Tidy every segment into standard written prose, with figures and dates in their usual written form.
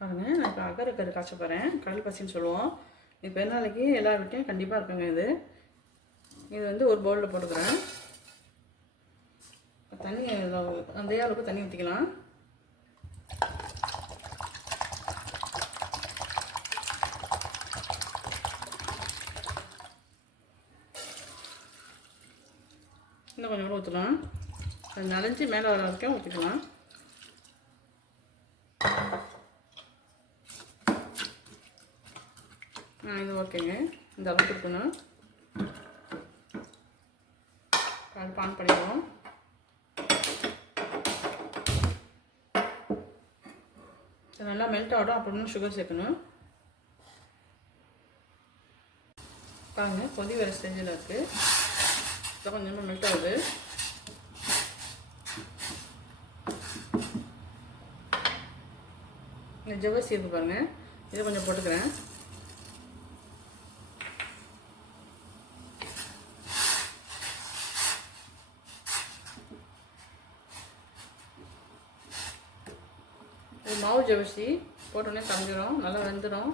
பாருங்கள், நான் இப்போ அகர் காய்ச்ச போகிறேன். கடல் பாசின்னு சொல்லுவோம். இது பெருநாளைக்கு எல்லா வீட்லையும் கண்டிப்பாக இருக்குங்க. இது வந்து ஒரு பவுலில் போட்டுக்கிறேன். தண்ணி அந்த அளவுக்கு தண்ணி ஊற்றிக்கலாம். இன்னும் கொஞ்சம் கூட ஊற்றலாம். அது நனைஞ்சி மேலே வர வரைக்கும் ஊற்றிக்கலாம். இது ஓகேங்க. இந்த அளவுக்கு இருக்கணும். அடுப்பு ஆன் பண்ணிடுவோம். நல்லா மெல்ட் ஆகிடும். அப்புறமா சுகர் சேர்க்கணும். பாருங்க, கொதி வர ஸ்டேஜில் இருக்குது. இப்போ கொஞ்சமாக மெல்ட் ஆகுது. இந்த ஜவ்வரிசி இருக்கு பாருங்கள், இதை கொஞ்சம் போட்டுக்கிறேன். இது மாவு ஜவ்வரிசி போட்டோடனே கரைஞ்சிடும், நல்லா வெந்துடும்.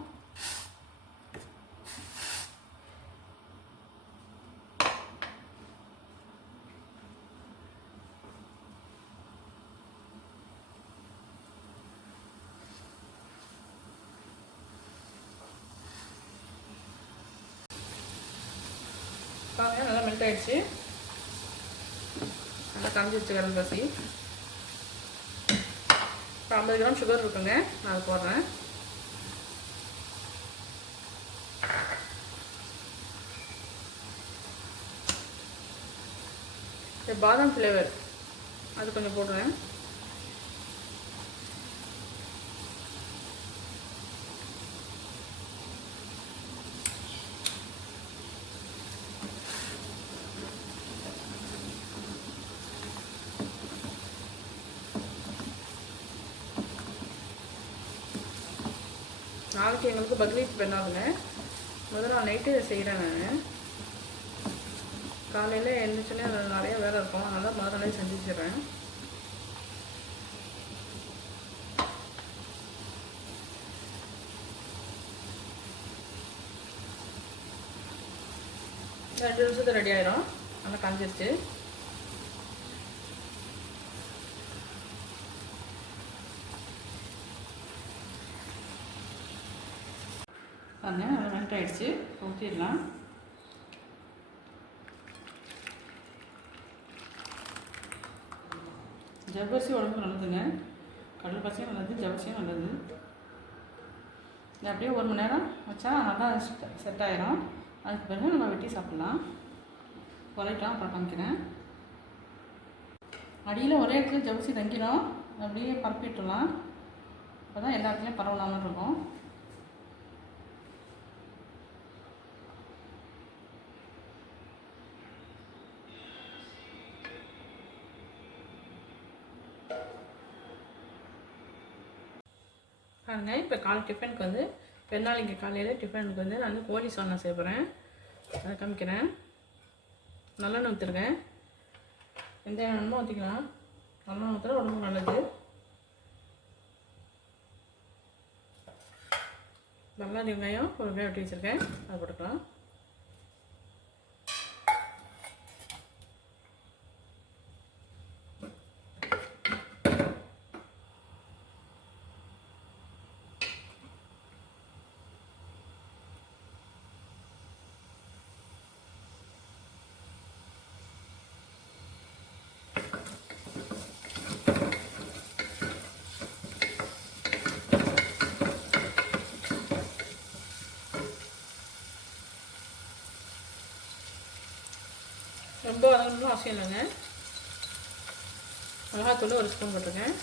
பாருங்க, நல்லா மெல்ட் ஆகிடுச்சு. நல்லா கரைஞ்சிடுச்சு கடல் பாசி. இப்போ 50 கிராம் சுகர் இருக்குங்க, நான் அதை போடுறேன். இது பாதாம் ஃப்ளேவர், அது கொஞ்சம் போடுறேன். நாளைக்கு எங்களுக்கு பக்ரீத் பெருநாளுங்க. முதல் நாள் நைட்டு செய்கிறேன். நான் காலையில் எழுந்திரிச்சோன்னே அதில் நிறைய வேலை இருக்கும், அதனால் முதல் நாளே செஞ்சு வச்சிடுறேன். ரெண்டு நிமிஷத்துக்கு ரெடி ஆயிடும். நல்லா காஞ்சிருச்சு. பாருங்க, நல்லா மெல்ட் ஆகிடுச்சு. ஊற்றிடலாம். ஜவ்வரிசி உடம்புக்கு நல்லதுங்க. கடல் பாசியும் நல்லது, ஜவ்வரிசியும் நல்லது. இது அப்படியே 1 மணி நேரம் வச்சா நல்லா செட் ஆகிடும். அதுக்கு பிறகு நம்ம வெட்டி சாப்பிட்லாம். குறைக்கலாம், அப்புறம் காமிக்கிறேன். அடியில் ஒரே இடத்துல ஜவ்வரிசி தங்கிடும், அப்படியே பரப்பிட்டுலாம். அப்போ தான் எல்லா இடத்துலையும் பரவலாமல் இருக்கும். பாருங்க, இப்போ டிஃபனுக்கு வந்து பெருநாளைக்கு காலையில் டிஃபனுக்கு வந்து நான் கோழி சால்னா செய்ய போகிறேன். அதை காமிக்கிறேன். நல்லெண்ணெய் ஊற்றுருக்கேன். எந்த எண்ணெய் ஊற்றிக்கலாம். நல்லெண்ணெய் ஊற்றுற உடம்புக்கு நல்லது. நல்லா வெங்காயம் ஒரு வெங்காயம் வெட்டி வச்சுருக்கேன், அதை போட்டுக்கலாம். ரொம்ப வதங்கணும்னு அவசியம் இல்லைங்க. மிளகாத்தூள் 1 ஸ்பூன் போட்டிருக்கேன்.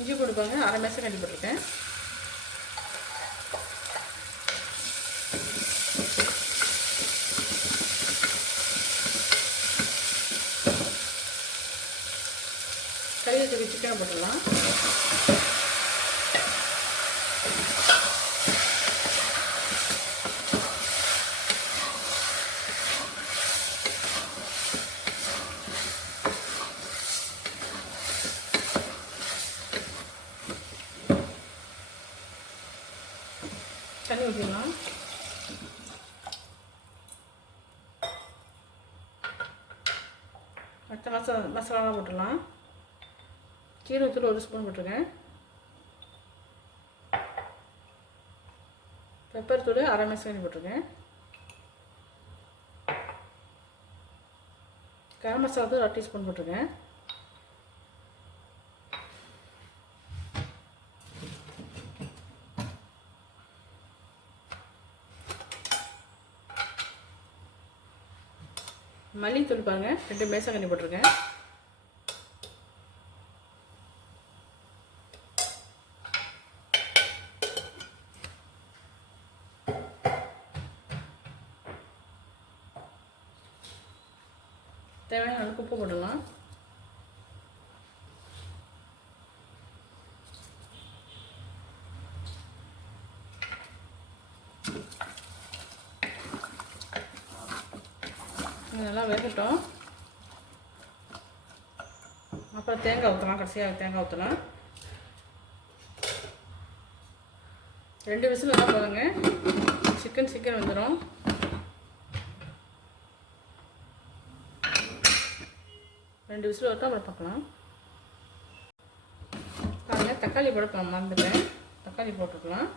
இஞ்சி கொடுப்பாங்க, 1/2 மேசம் கட்டி போட்டிருக்கேன். வச்சுருக்க சிக்கனை போட்டுடலாம். தண்ணி ஊற்றிடலாம். மற்ற மசாலாலாம் போட்டுடலாம். ஜீரகத்தூள் 1 ஸ்பூன் போட்டிருக்கேன். பெப்பர் தூள் அரை ஸ்பூன் போட்டிருக்கேன். கரம் மசாலா தூள் 1 டீஸ்பூன் போட்டிருக்கேன். மல்லித்தூள் பாருங்கள் 2 மேசங்கண்ணி போட்டிருக்கேன். தேவையான அளவுக்கு உப்பு போடலாம். நல்லா வேகட்டும். அப்புறம் தேங்காய் ஊற்றலாம். கடைசியாக தேங்காய் ஊற்றலாம். 2 விசில் நல்லா போதுங்க. சிக்கன் வந்துடும். ரெண்டு விசில் வரட்டும், அப்புறம் பார்க்கலாம். பாருங்கள், தக்காளி போட மறந்துட்டேன். தக்காளி போட்டுக்கலாம்.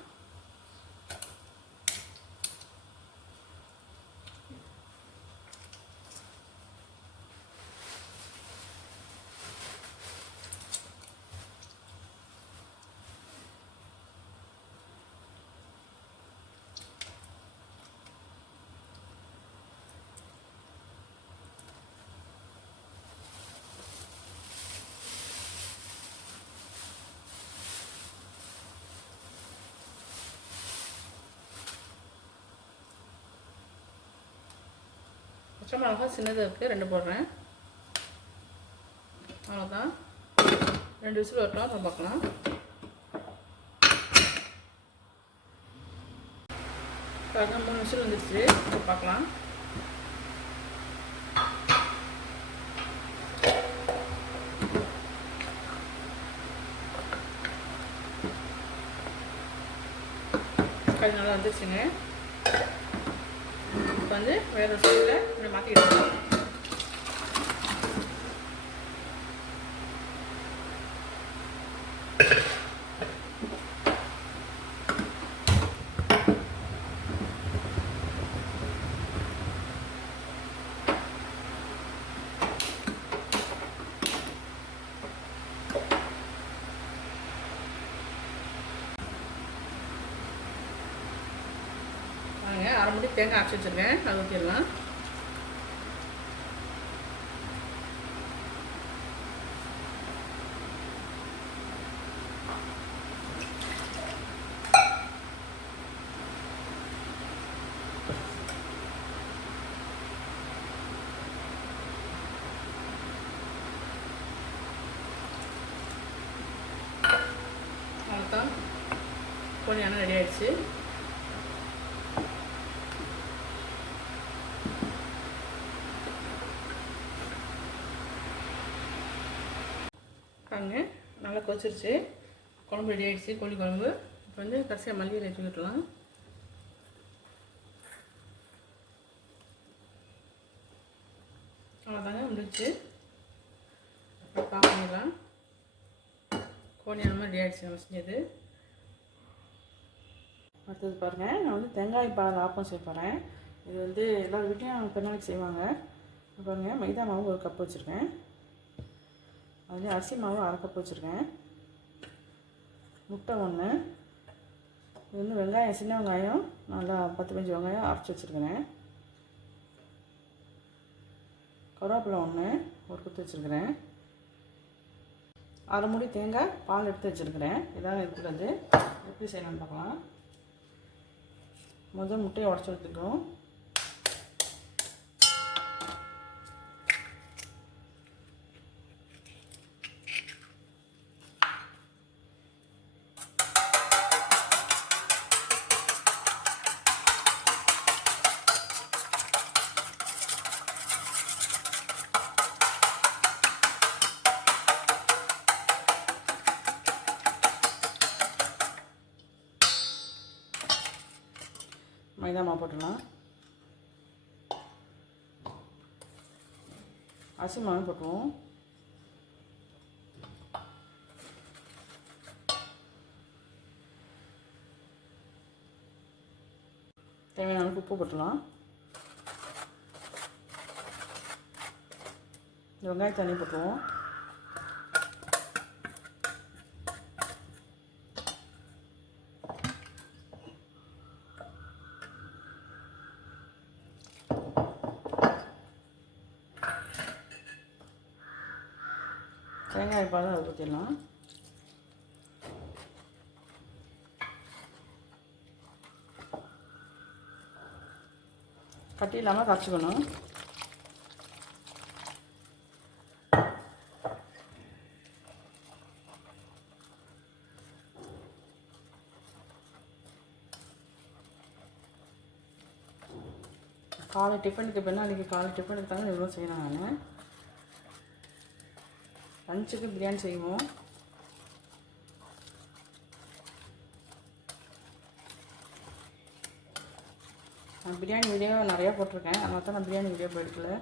பச்சை மிளகா சின்னது இருக்குது, 2 போடுறேன். அவ்வளோதான். 2 விசில் வரட்டும், அப்புறம் பார்க்கலாம். பாருங்க, 3 விசில் வந்துடுச்சு. அப்புறம் பார்க்கலாம். கறி நல்லா வந்துருச்சுங்க. இப்போ வந்து வேறு ஒரு சைடில் இப்படி மாற்றிக்கிட்டு அரை முடி தேங்காய் அரைச்சி வச்சுருக்கேன், அது ஊற்றிடலாம். அவ்வளோதான், கோழி எண்ணெய் ரெடி ஆகிடுச்சு. பாருங்க, நல்லா கொதிச்சிருச்சு. குழம்பு ரெடி ஆகிடுச்சு, கோழி குழம்பு. இப்போ வந்து கடைசியாக மல்லியில் வச்சு விட்டுலாம். அவ்வளோதாங்க, வந்துடுச்சு. பார்க்கலாம். கோழி அந்த மாதிரி ரெடி ஆகிடுச்சு நம்ம செஞ்சது. அடுத்தது பாருங்கள், நான் வந்து தேங்காய் பால் ஆப்பம் செய்ய போகிறேன். இது வந்து எல்லார் வீட்லையும் பெருநாளைக்கு செய்வாங்க. பாருங்கள், மைதா மாவு 1 கப் வச்சுருக்கேன். அதுலேயும் அரிசி மாவு 1/2 கப் வச்சுருக்கேன். முட்டை 1. இது வந்து வெங்காயம், சின்ன வெங்காயம் நல்லா 10-15 வெங்காயம் அரைச்சி வச்சுருக்கிறேன். கருவேப்பிலை 1 ஒரு கொத்து வச்சுருக்கிறேன். அரை மூடி தேங்காய் பால் எடுத்து வச்சுருக்கிறேன். இதான் இருக்கிறது. எப்படி செய்யலாம்னு பார்க்கலாம். முதல் முட்டையை உடச்சி எடுத்துக்கிறோம். மைதா மாவு போட்டுடலாம். அரிசி மாவு போட்டுருவோம். தேவையான அளவுக்கு உப்பு போட்டுடலாம். வெங்காயம் தண்ணி போட்டுருவோம். தேங்காய் பால் அதை ஊற்றிடலாம். கட்டி இல்லாமல் கரைச்சிக்கணும். காலை டிஃபனுக்கு பின்னா அன்றைக்கி காலை டிஃபனுக்கு தாங்க இவ்வளோ செய்கிறேன். நான் லஞ்சுக்கு பிரியாணி செய்வோம். நான் பிரியாணி வீடியோ நிறையா போட்டிருக்கேன், அதனால தான் நான் பிரியாணி வீடியோ எடுக்கல.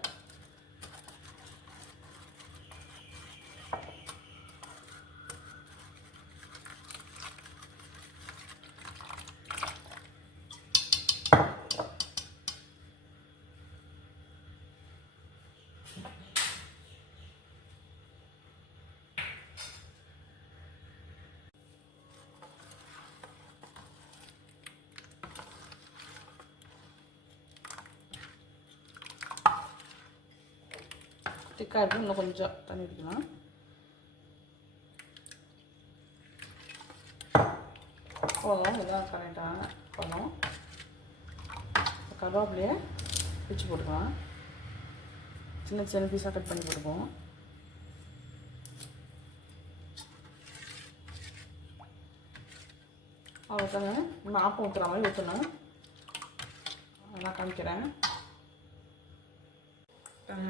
திக்காக இருக்குது, இன்னும் கொஞ்சம் தண்ணி ஊற்றிக்கலாம். போதும், இதான் கரெக்டான போதும். கருவேப்பிலையை பிச்சு போட்டுக்கலாம். சின்ன சின்ன பீஸாக கட் பண்ணி போட்டுக்குவோம். அவ்வளோதாங்க. நம்ம ஆப்பம் ஊற்றுற மாதிரி ஊற்றணும். நான் காமிக்கிறேன்.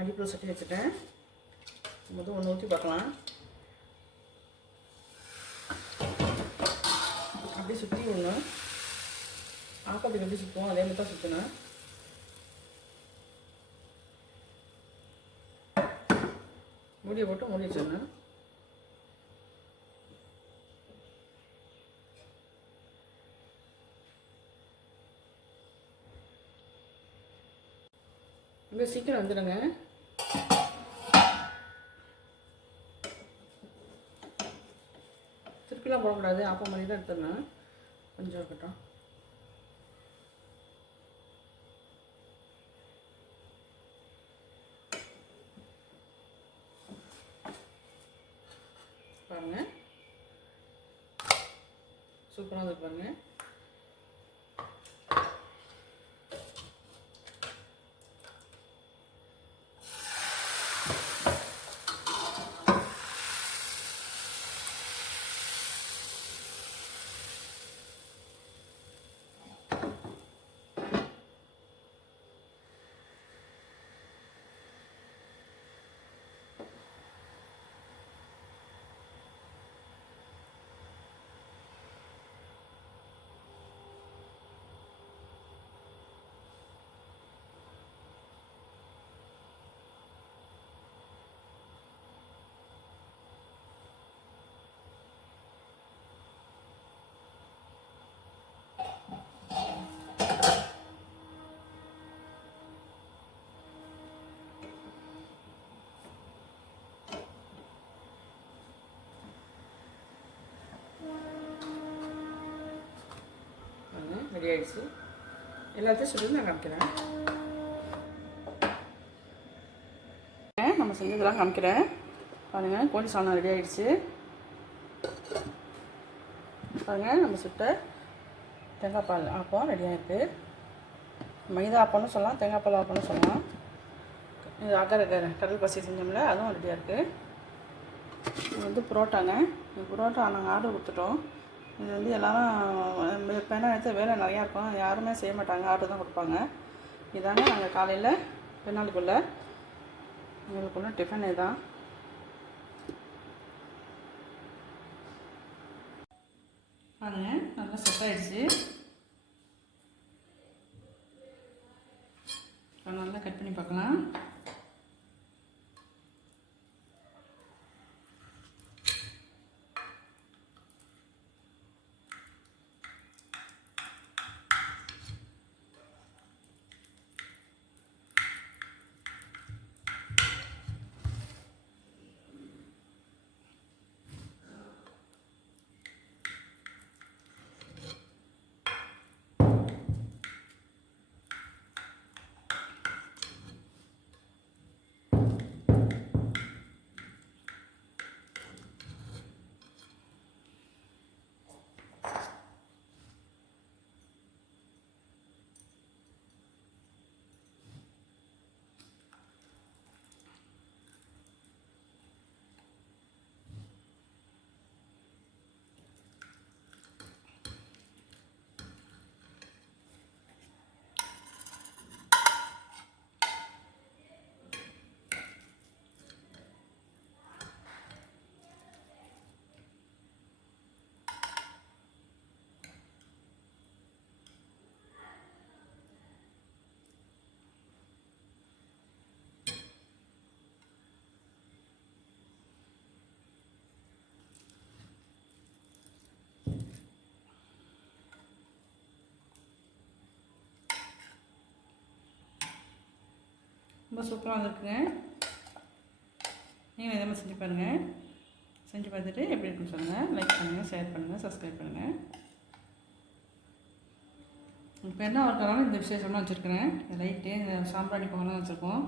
அடிப்பில் சுட்டி வச்சுட்டேன். முதல் ஒன்று ஊற்றி பார்க்கலாம். அப்படியே சுற்றி ஒன்று ஆப்பத்துக்கு எப்படி சுற்றுவோம் அதே மாதிரி தான் சுற்றணும். மூடியை போட்டு மூடி வச்சிடணும். இங்கே சீக்கிரம் வந்துடுங்க. திருப்பிலாம் போடக்கூடாது, ஆப்ப மாதிரி தான் எடுத்துடணும். கொஞ்சம் இருக்கட்டும். பாருங்கள், சூப்பராக இருக்கு பாருங்கள். ரெடி ஆகிடுச்சு. எல்லாத்தையும் சுட்டு நான் காமிக்கிறேன். நம்ம செஞ்சதெல்லாம் காமிக்கிறேன் பாருங்கள். கோழி சாணம் ரெடி ஆகிடுச்சு பாருங்கள். நம்ம சுட்ட தேங்காய் பால் ஆப்பம் ரெடியாக இருக்குது. மைதா ஆப்பம்னு சொல்லலாம், தேங்காய் பால் ஆப்பம்னு சொல்லலாம். இது கடல் பசி செஞ்சோம்ல, அதுவும் ரெடியாக இருக்குது. இது வந்து புரோட்டாங்க. இந்த புரோட்டா நாங்கள் ஆர்டர் கொடுத்துட்டோம். இது வந்து எல்லோரும் பேனா எடுத்து வேலை நிறையா இருக்கும், யாருமே செய்ய மாட்டாங்க, ஆர்டர் தான் கொடுப்பாங்க. இதாங்க நாங்கள் காலையில் பெண்ணாளுக்குள்ளே எங்களுக்குள்ள டிஃபன் இதுதான். பாருங்க, நல்லா செட் ஆகிடுச்சு. நல்லா கட் பண்ணி பார்க்கலாம். ரொம்ப சூப்பராக வந்துருக்குங்க. நீங்கள் இதே மாதிரி செஞ்சு பாருங்கள். செஞ்சு பார்த்துட்டு எப்படி இருக்குன்னு சொல்லுங்கள். லைக் பண்ணுங்கள், ஷேர் பண்ணுங்கள், சப்ஸ்கிரைப் பண்ணுங்கள். இப்போ என்ன ஒருத்தராலும் இந்த விசேஷமாக வச்சுருக்கிறேன். லைட்டு இந்த சாம்பிராணி பொங்கலாம் வச்சுருக்கோம்.